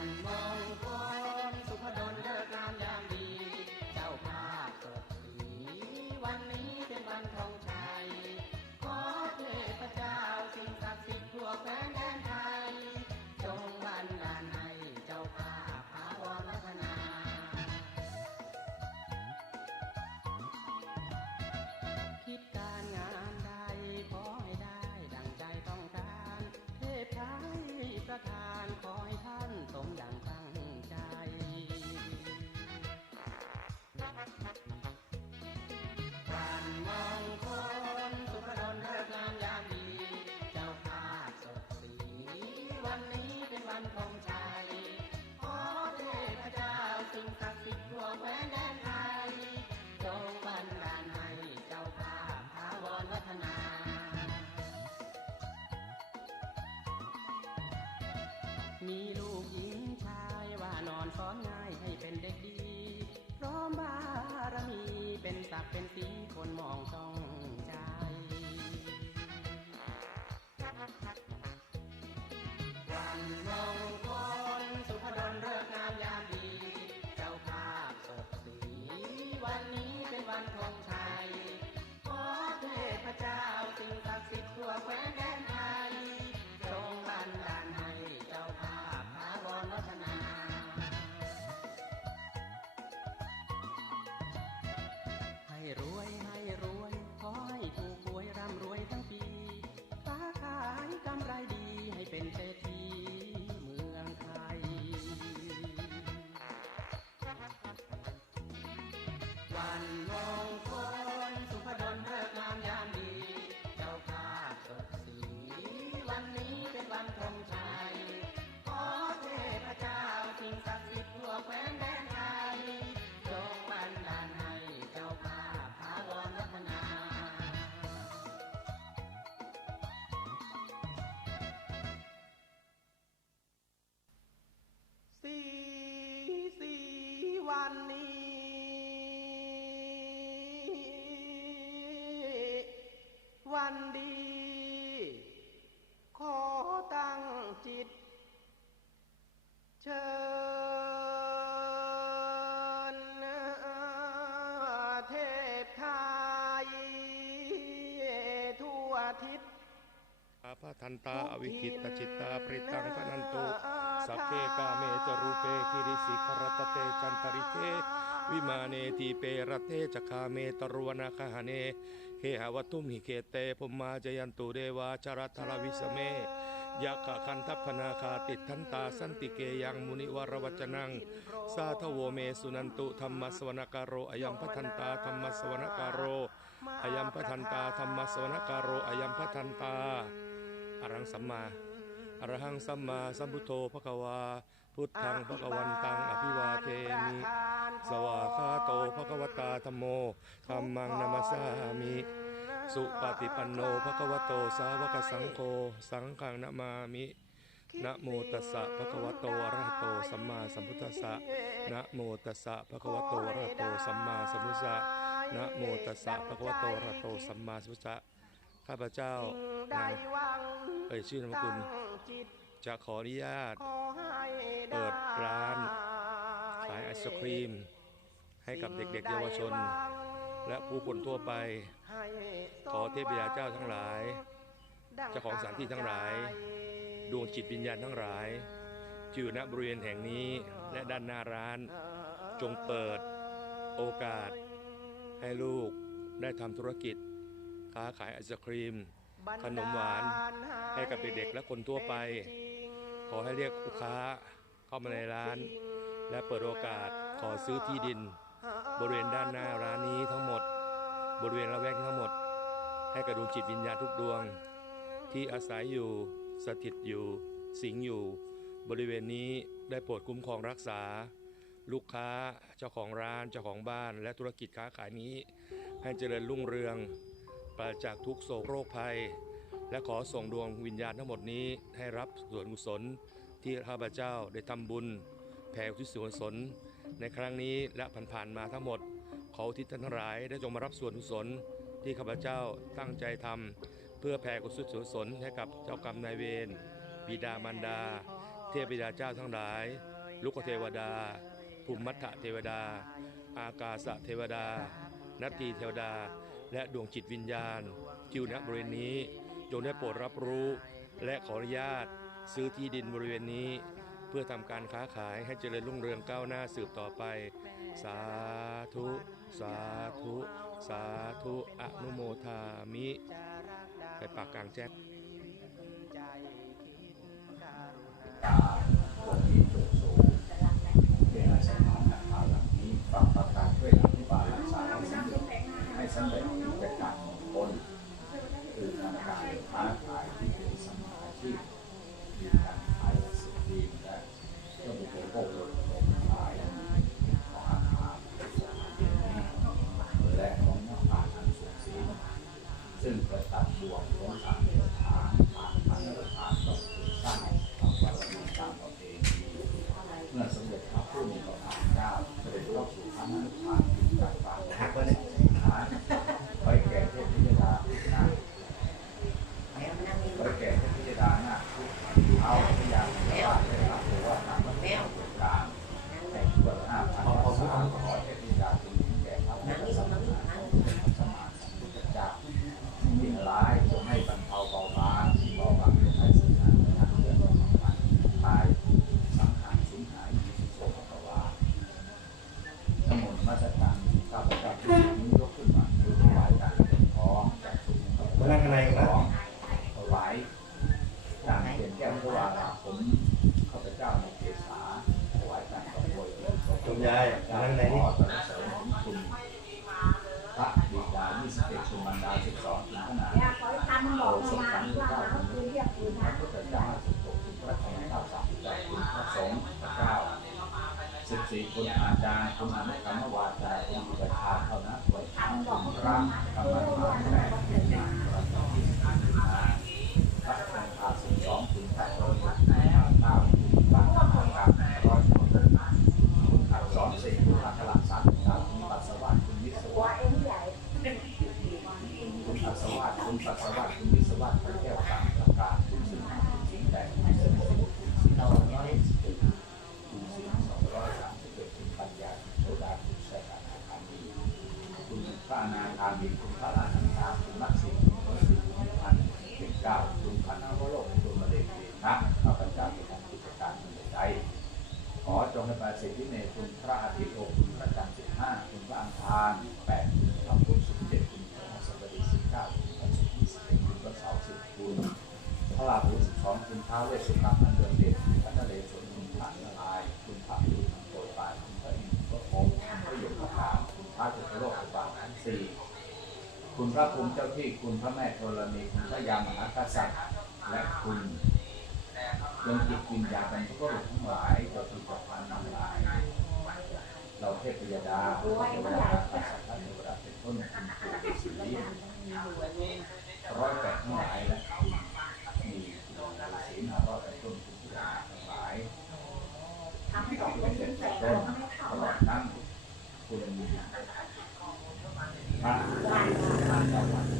my Boy. มีลูกหญิงชายว่านอนสอนง่ายให้เป็นเด็กดีพร้อมบารมีเป็นตักเป็นสีคนมองต้องใจวันมอง วัน นตาอวิคิตจิตตาปริตังพนันตุสัพเพกาเมจรูเปกิริสิกรตเตจันตริเทวิมาเนทีเปรเตจคาเมตรวนาคหเนเฮหาวตุมหิเกเตภุมมาจยันตุเดวาจรัทรวิสเมยักขะคันทัพพนาคาติทันตาสันติเกยังมุนิวรวจนังสาทโวเมสุนันตุธรรมสวนการโรอยัมพัทันตาธรรมสวนการโรอยัมพัทันตาธรรมสวนการโรอยัมพัทันตา อรังสัมมาอรหังสัมมาสัมพุทโธภควา พุทธังภควันตังอภิวาเทมิสวาคาโตภควตาธรรมโมธัมมังนามาสามิ สุปฏิปันโนภควโตสาวกสังโฆสังฆังนามามินะโมตัสสะภะคะวะโตอะระหะโตสัมมาสัมพุทธัสสะนะโมตัสสะภะคะวะโตอะระหะโตสัมมาสัมพุทธัสสะนะโมตัสสะภะคะวะโตอะระหะโตสัมมาสัมพุทธัสสะ ข้าพเจ้าได้นางหวังเอ่ยชื่อนามสกุลตั้งจิตจะขออนุญาตขอให้เปิดร้านได้ขายไอศครีม ให้กับเด็กๆเยาวชน และผู้คนทั่วไปให้สมขอเทพบิดาเจ้าทั้งหลายดังเจ้าของสถานที่ทั้งหลาย ดวงจิตวิญญาณทั้งหลายที่อยู่ณบริเวณแห่งนี้และด้านหน้าร้าน จงเปิดโอกาส ให้ลูกได้ทำธุรกิจ ค้าขายไอศครีม ขนมหวานให้กับเด็กๆและคนทั่วไป ขอให้เรียกลูกค้าเข้ามาในร้าน และเปิดโอกาสขอซื้อที่ดิน บริเวณด้านหน้าร้านนี้ทั้งหมด บริเวณละแวกทั้งหมด ให้กับดวงจิตวิญญาณทุกดวง ที่อาศัยอยู่สถิตอยู่ สิงอยู่ บริเวณนี้ได้โปรดคุ้มครองรักษา ลูกค้าเจ้าของร้านเจ้าของบ้าน และธุรกิจค้าขายนี้ ให้เจริญรุ่งเรือง ปราศจากทุกโศกโรคภัย และขอส่งดวงวิญญาณทั้งหมดนี้ให้รับส่วนกุศลที่ข้าพเจ้าได้ทำบุญ แผ่อุทิศส่วนกุศลในครั้งนี้และผ่านๆมาทั้งหมด ขอทิศท่านทั้งหลายได้จงมารับส่วนกุศลที่ข้าพเจ้าตั้งใจทำเพื่อแผ่กุศลส่วนกุศลให้กับเจ้ากรรมนายเวรบิดามารดา เทพบิดาเจ้าทั้งหลาย ลูกเทวดา ภูมิมัทธเทวดา อากาสเทวดา นัตตีเทวดา และดวงจิตวิญญาณที่อยู่ณบริเวณนี้จงได้โปรดรับรู้ และขออนุญาต ซื้อที่ดินบริเวณนี้ เพื่อทำการค้าขายให้เจริญรุ่งเรืองก้าวหน้าสืบต่อไป สาธุ สาธุ สาธุ อนุโมทามิ ไปปากกลางแจ๊คใจคิดการุณา บาลรักษาให้สำเร็จให้สำเร็จกิจการของตนคือการขายค้าขายที่เป็นสมมาอาชีพมีการขายสิ่งดีและเครื่องอุปโภคบริโภคขายของอาหารและของน้ำตาลอันสูงสีซึ่งประตัดบวงของสามเดือนทางผ่านทางรัฐทานต้องถูกสร้างทำบารมีตามประเพณีเมื่อสมเด็จพระผู้มีพระภาคเจ้าเสด็จเข้าสู่พระนครจากปากหักก็ได้ไปแก่เทพธิดาทุกหน้าไปแก่เทพธิดาหน้าทุกเอาพยานว่าได้รับว่าตามพระเจ้าเป็นกลางแต่เกิดห้าพันสามขอเทพธิดาจึงแก่พระพุทธศาสนาพระสมานสัมพุทธเจ้า สิ่งร้ายจงให้บรรเทาเบาบางที่เบาบางจงให้สิ่งนั้นทางเรื่องของมันตายสังหารสูญหายมีสุโขภควาสมุนมาสการข้าพเจ้าที่นี้ยกขึ้นมาคือถวายการเป็นทองจากสุขของ มานั่งข้างในกันนะ ของถวายการเป็นแก้วพระวาราผมข้าพเจ้าในเกษาถวายการขโมยเงินสด คุณ ยายมานั่งในขนี่พระบิดา21คุณบรรดา12คุณขนาดขอทำบอกมาว่าหาคืนเรียกคืนพระนะพุทธเจ้าสิบหกพระธรรมเจ้าสามสิบเก้าคุณพระสงฆ์เจ้าสิบสี่คุณอาจารย์คุณอนุกรรมวาจาคุณอุปชาเท่านั้นไว้ทำบอกพระกรรมฐานแปดเป็นงานประจำที่สิบห้าพระคงคาสิบสองคุณพระโรหิตเก้าคุณพระธรรมกรรมร้อยคนคุณอักษรสี่คุณอักขระสามสิบสามคุณปัสสาวะคุณวิศ ตัว วะ เองใหญ่ คุณอัศวะคุณปัสสาวะคุณวิศวะคุณแก้วสามประการคุณสิงห์คุณสิงห์แดงคุณสิงห์สิงห์คุณสิงห์เราร้อยสิบเอ็ดคุณสิงห์สองร้อยสามสิบเอ็ดคุณปัญญาคุณโสดาคุณชัยอานาคามีคุณพระนาคามีคุณพระอรหันตาคุณมักสิคุณพระสิคุณพันเป็นเก้าคุณพันนวโรกคุณมะเร็งดีนะข้าพเจ้าเป็นกิจการในใจขอจงให้ประสิทธิในคุณพระอาทิตย์โอคุณพระจันทร์สิบห้าคุณพระอังคาร ท้าเวสสุนัขอันเดือนเด็ดคุณพระนเรศวรคุณพระนารายคุณพระอินทร์โปรยปายคุณพระอินทร์พระองค์คุณพระยมพระขามคุณพระจุลโลกบาลทั้งสี่คุณพระภูมิเจ้าที่คุณพระแม่ธรณีคุณพระยามหากษัตริย์และคุณดวงจิตวิญญาณเป็นพวกทั้งหลายเราถูกประพันธ์ทั้งหลาย เราเทพยดาเทวดาพระสัตว์เทวดาเป็นต้นคุณปู่ฤาษีร้อยแปดทั้งหลายและ ทำ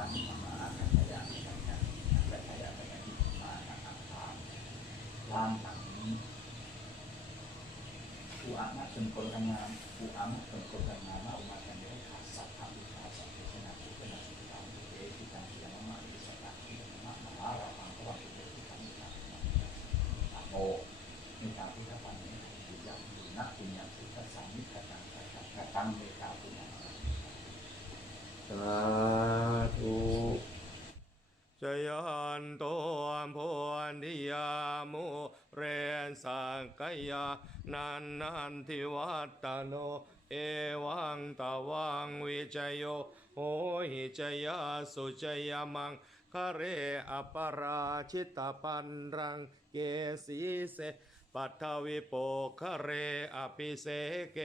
ละขยะกันที่มาอาคาลานหลังนี้ผู้อามาเป็นคนทำงานผู้อามาเป็นคนทำงานมาอุมากันได้ขาดสัตว์ทำวิชาสัตว์ชนะผู้เป็นนักศึกษาเอที่การเรียนมาอิสระที่มามหาเราฟังก็ว่าเป็นที่ทำวิชาโมในทางพุทธบัณฑิตคืออย่างอยู่นักปุญญาสุขสันนิกตังกตังเมตตาปุญญา สาธุชยันโตพนทิยามุเรนสังกย นันนันทิวัตโน เอวังตาวังวิจโยโหหิจยาสุจยมังคะเรอปราชิตปันรังเกสีเสปัทวิโปคะเรอภิเสเก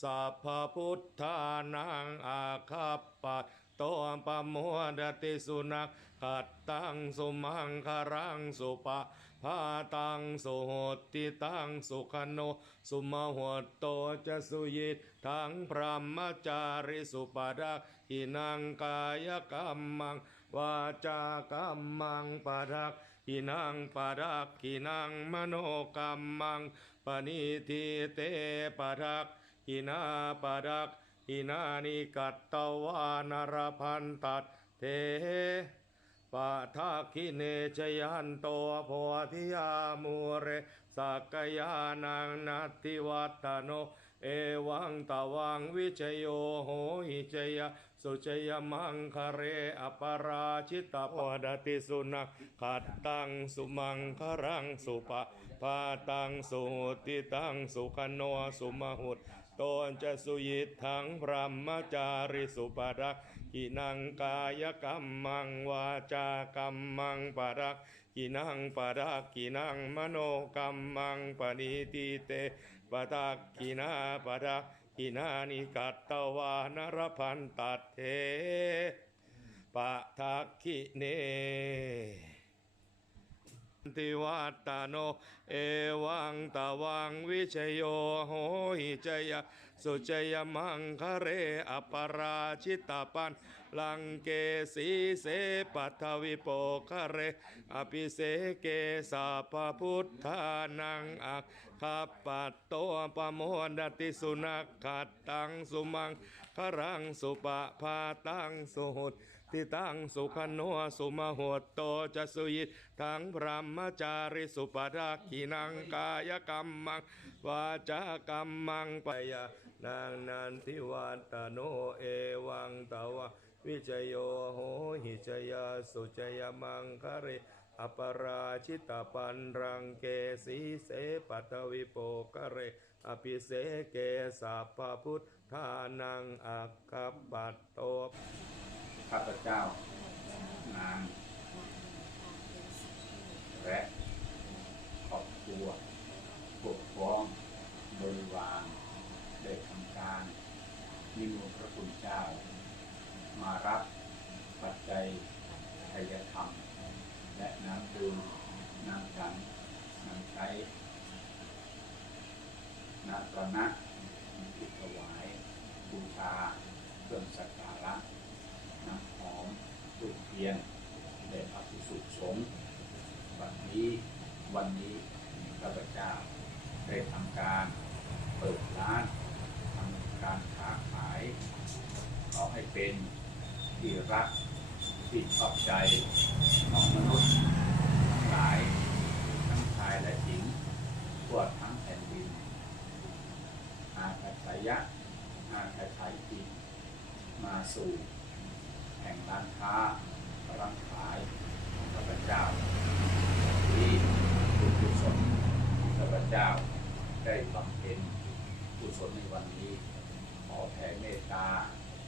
สัพพพุทธานังอาคัปปะตปะโมดติสุนักขัดตังสุมังคารังสุปะ พาตังสุโหติตังสุขโน สุมหดโตจะสุยิตทังพรหมจาริสุปดาหินังกายกรรมังวาจากรรมังปะดักหินังปะดักหินังมโนกรรมังปณิทิเตปะดักหินาปะดักหินานิกัตตวานรพันตัดเท ปะทักขิเนชยันโตโพธิยามูเรสักยานังนัตติวัตโน เอวังตวังวิจโยโหหิจยาสุจยมังคะเรอปราชิตปดติสุนักขัดตังสุมังครังสุปะพาตังสุติตังสุขโนสุมหุต ตนจะสุยิตทังพรหมจาริสุปดักกินังกายกรรมังวาจากรรมังปดักกินังปดักกินังมโนกรรมังปณิติเตปตักกินาปดักกินานิกัตตวานรพันตัดเทปะทักขิเน ติวัตโน เอวังตวังวิชโยโหหิจยาสุจยมังคะเรอปราชิตาปันลังเกสีเสปัทวิโปคะเร อภิเสเกสัพพุทธานังอักขัปปัตโตปโมดติสุนักขัดตังสุมังครังสุปะพาตังสุหุต ติตังสุขโนสุมโหตโตจะสุยิตทังพรหมจาริสุปดากินังกายกรรมังวาจากรรมังปยานางนันทิวัตโนเอวังตวะวิจโยโหหิจยาสุจยมังคะเรอปราชิตาปันรังเกสีเสปัตวิโปคะเร อภิเสเกสัพพุทธานังอักขปัตโต ข้าพเจ้านางและครอบครัวปกครองบริวารได้ทำการนิมนต์พระคุณเจ้า มารับปัจจัยทายธรรม และน้ำดื่มน้ำฉันน้ำใช้น้ำประนะที่ถวายบูชาเครื่องสักการะ น้ำหอม เทียนแด่พระภิกษุสงฆ์วันนี้วันนี้ข้าพเจ้าได้ทำการเปิดร้านทำการค้าขายขอให้เป็นที่รักที่ชอบใจของมนุษย์ทั้งหลายทั้งชายและหญิงทั่วทั้งแผ่นดินอาคาชยะอาคาชัยจิมาสู่แห่งร้านค้าร้านขายของข้าพเจ้า ที่บุญกุศลที่ข้าพ เจ้าได้บำเพ็ญกุศลในวันนี้ ขอแผ่เมตตา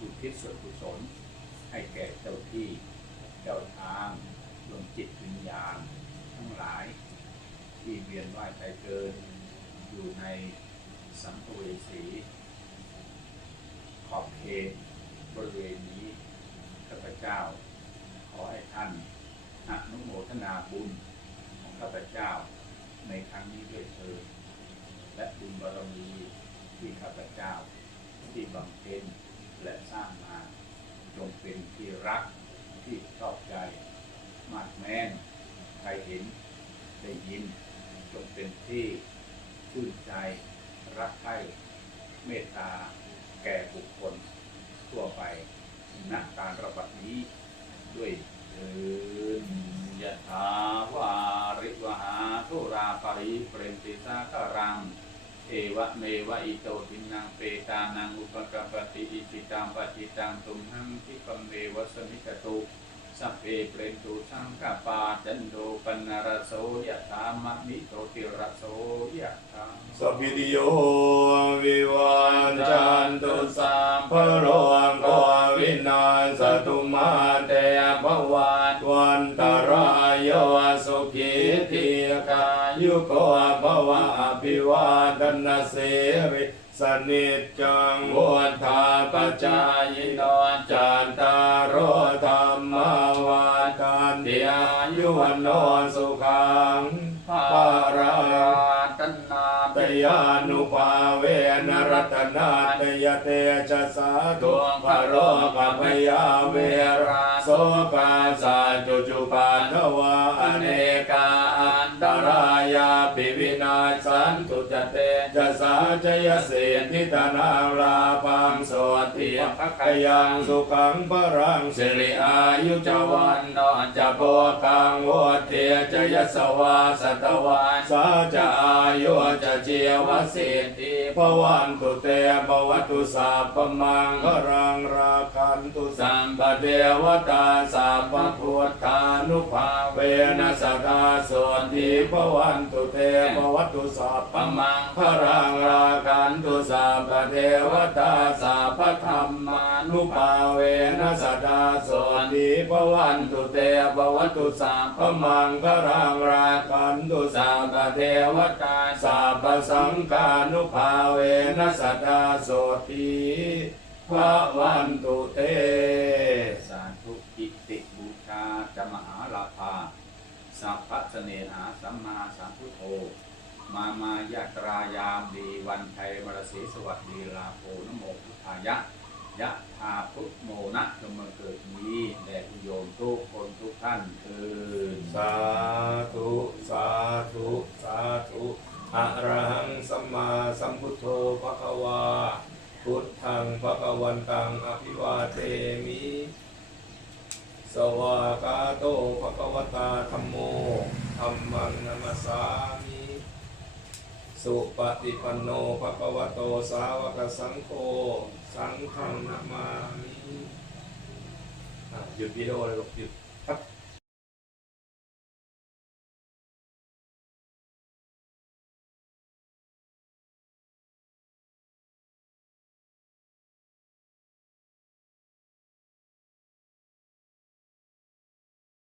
อุทิศส่วนกุศล ให้แก่เจ้าที่ เจ้าทางดวงจิตวิญญาณ ทั้งหลาย ที่เวียนว่ายใจเกิน อยู่ในสัมภเวสีขอบเขตบริเวณนี้ข้าพเจ้า ขอให้ท่านอนุโมทนาบุญของข้าพเจ้า ในครั้งนี้ด้วยเถิดและบุญบารมีที่ข้าพเจ้า ที่บำเพ็ญและสร้างมาจงเป็นที่รักที่ชอบใจ มากแม้น ใครเห็นได้ยิน จงเป็นที่ชื่นใจรักใคร่เมตตาแก่บุคคลทั่วไปณการระบัดนี้ด้วย ยะถาวาริวหาทุราปริเปรมติสาครังเอวะเมวะอิโตทินังเปตานังอุปกปปติอิจิตังปจิตังตุมหังทิปมเมวะสมิกตุ สัพเพเปรนตุสังกปาจันโดปนารโสยะถามะมิโตติระโสยะถาสัพพิติโยวิวันจันตุสัพพะโลกวินาศตุมาเตภวัตวันตรายโยสุขีทีกายุโกภวะอภิวาทนาเสริ สนิจจังวุฒาปจายโนจันตารโอธรรมวาทันติอายุวันโนสุขังภารังตันนาตยานุภาเวนรัตนาตยเตชะสาธุพระโลกพยาเวราโสกาสาจุจุปาทวาอเนกาอันตรายาปิวินาศสันตุ จเตจะสาจยเสทิตนาลาพังโสติภคยังสุขังปรังสิริอายุจวันโนจะโพกังโวเทจยสวาสตวาสาจะอายุจะเจียวสิทธิภวันตุเตภวตุสัพมังครังราคันตุสัมปเทวตาสัพพพุทธานุภาเวนัสกาโสติภวันตุเตภวตุสัพมังครังราคันตุสัพเทวตาสัพธรรมานุภาเวนัสกาโสติภวันตุเตภวตุสัพมังครังราคันตุสัพเทวตาสัพสังฆานุภาเวนัสกาโสติภวันตุเตสาธุอิติบูชาจะมหาลาภาสัพพะเสนหาสัมมาสัมพุทโธ มามายาตรายามดีวันไทยมรสีสวัสดีลาโภนโมพุทธายะยะธาพุทโมนะจงมาเกิดนี้แด่โยมทุกคนทุกท่านเถิดสาธุสาธุสาธุอะระหังสัมมาสัมพุทโธภะคะวาพุทธังภะคะวันตังอภิวาเทมิ สวากาโตภะคะวตาธัมโมธัมมังนัมสสา สุปฏิปันโนภะคะวะโตสาวกสังโฆสังฆนามามิหยุดวิดีโอเลยหยุด